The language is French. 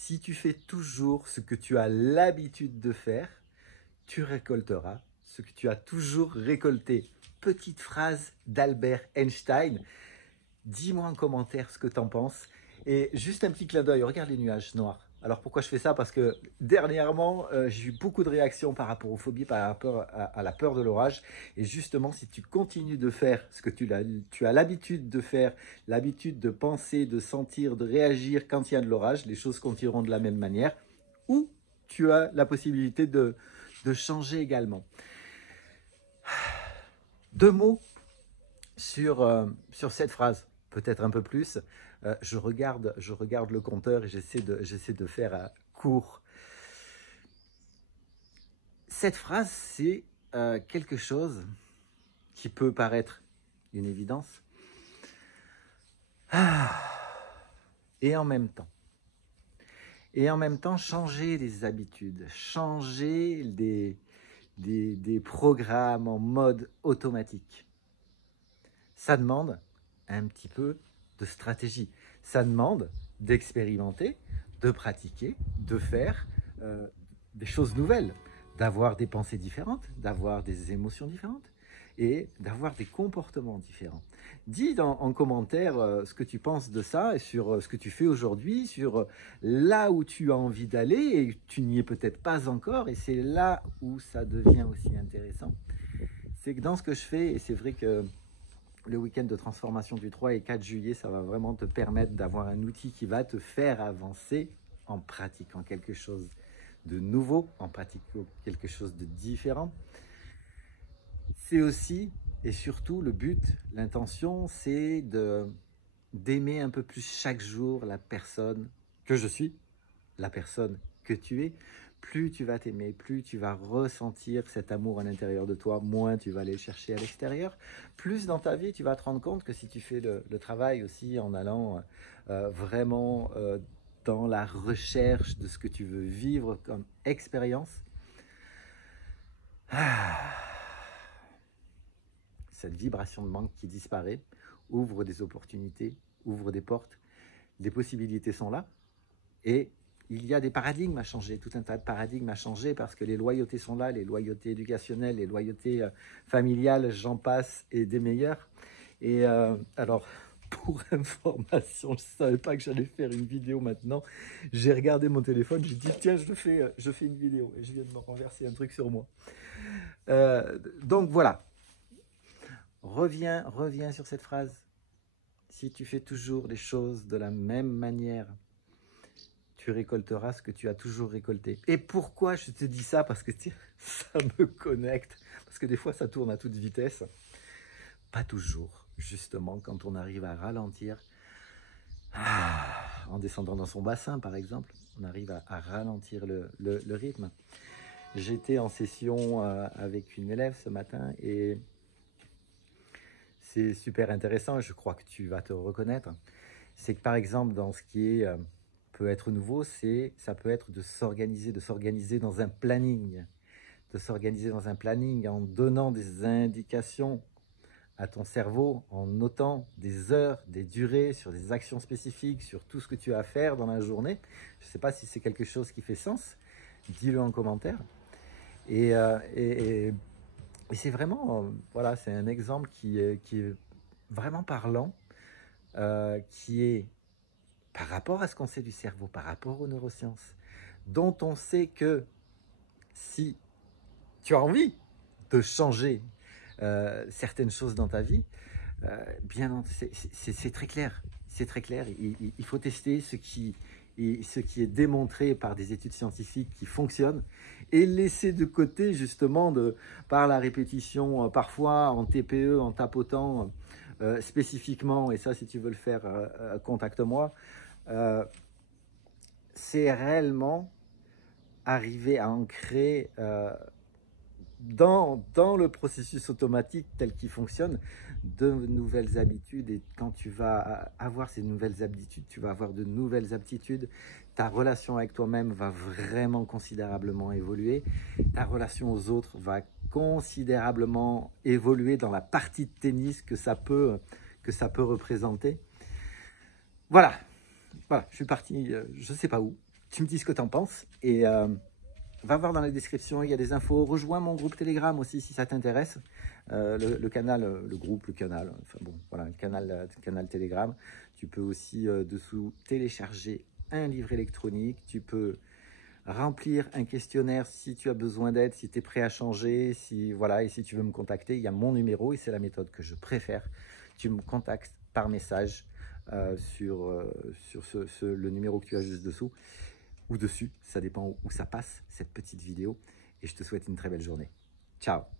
Si tu fais toujours ce que tu as l'habitude de faire, tu récolteras ce que tu as toujours récolté. Petite phrase d'Albert Einstein. Dis-moi en commentaire ce que tu en penses. Et juste un petit clin d'œil, regarde les nuages noirs. Alors pourquoi je fais ça? Parce que dernièrement, j'ai eu beaucoup de réactions par rapport aux phobies, par rapport à la peur de l'orage. Et justement, si tu continues de faire ce que tu as l'habitude de faire, l'habitude de penser, de sentir, de réagir quand il y a de l'orage, les choses continueront de la même manière. Ou tu as la possibilité de changer également. Deux mots sur cette phrase, peut-être un peu plus. Je regarde le compteur et j'essaie de faire court. Cette phrase, c'est quelque chose qui peut paraître une évidence. Et en même temps, changer des habitudes, changer des programmes en mode automatique. Ça demande un petit peu de stratégie. Ça demande d'expérimenter, de pratiquer, de faire des choses nouvelles, d'avoir des pensées différentes, d'avoir des émotions différentes et d'avoir des comportements différents. Dis en commentaire ce que tu penses de ça et sur ce que tu fais aujourd'hui, sur là où tu as envie d'aller et tu n'y es peut-être pas encore, et c'est là où ça devient aussi intéressant. C'est que dans ce que je fais, et c'est vrai que le week-end de transformation du 3 et 4 juillet, ça va vraiment te permettre d'avoir un outil qui va te faire avancer en pratiquant quelque chose de nouveau, en pratiquant quelque chose de différent. C'est aussi et surtout le but, l'intention, c'est d'aimer un peu plus chaque jour la personne que je suis, la personne que tu es. Plus tu vas t'aimer, plus tu vas ressentir cet amour à l'intérieur de toi, moins tu vas aller le chercher à l'extérieur. Plus dans ta vie, tu vas te rendre compte que si tu fais le travail aussi en allant vraiment dans la recherche de ce que tu veux vivre comme expérience, cette vibration de manque qui disparaît, ouvre des opportunités, ouvre des portes, les possibilités sont là, et il y a des paradigmes à changer, tout un tas de paradigmes à changer, parce que les loyautés sont là, les loyautés éducationnelles, les loyautés familiales, j'en passe, et des meilleures. Et alors, pour information, je ne savais pas que j'allais faire une vidéo maintenant. J'ai regardé mon téléphone, j'ai dit tiens, je fais une vidéo, et je viens de me renverser un truc sur moi. Donc voilà, reviens sur cette phrase. Si tu fais toujours les choses de la même manière, tu récolteras ce que tu as toujours récolté. Et pourquoi je te dis ça? Parce que ça me connecte. Parce que des fois, ça tourne à toute vitesse. Pas toujours, justement, quand on arrive à ralentir. En descendant dans son bassin, par exemple, on arrive à ralentir le rythme. J'étais en session avec une élève ce matin et c'est super intéressant. Je crois que tu vas te reconnaître. C'est que, par exemple, dans ce qui est... peut être nouveau, ça peut être de s'organiser dans un planning, en donnant des indications à ton cerveau, en notant des heures, des durées sur des actions spécifiques, sur tout ce que tu as à faire dans la journée. Je ne sais pas si c'est quelque chose qui fait sens, dis-le en commentaire. Et c'est vraiment, voilà, c'est un exemple qui est vraiment parlant, qui est par rapport à ce qu'on sait du cerveau, par rapport aux neurosciences, dont on sait que si tu as envie de changer certaines choses dans ta vie, c'est très clair. C'est très clair. Il faut tester ce qui est démontré par des études scientifiques qui fonctionnent et laisser de côté justement par la répétition, parfois en TPE, en tapotant spécifiquement, et ça si tu veux le faire, contacte-moi. C'est réellement arriver à ancrer dans le processus automatique tel qu'il fonctionne de nouvelles habitudes, et quand tu vas avoir ces nouvelles habitudes, tu vas avoir de nouvelles aptitudes, ta relation avec toi-même va vraiment considérablement évoluer, ta relation aux autres va considérablement évoluer dans la partie de tennis que ça peut représenter. Voilà, je suis parti, je ne sais pas où. Tu me dis ce que tu en penses et va voir dans la description, il y a des infos. Rejoins mon groupe Telegram aussi si ça t'intéresse. Le canal, le groupe, le canal, enfin bon, voilà, le canal Telegram. Tu peux aussi dessous télécharger un livre électronique. Tu peux remplir un questionnaire si tu as besoin d'aide, si tu es prêt à changer, si, voilà, et si tu veux me contacter, il y a mon numéro et c'est la méthode que je préfère. Tu me contactes par message sur le numéro que tu as juste dessous ou dessus, ça dépend où ça passe, cette petite vidéo. Et je te souhaite une très belle journée. Ciao!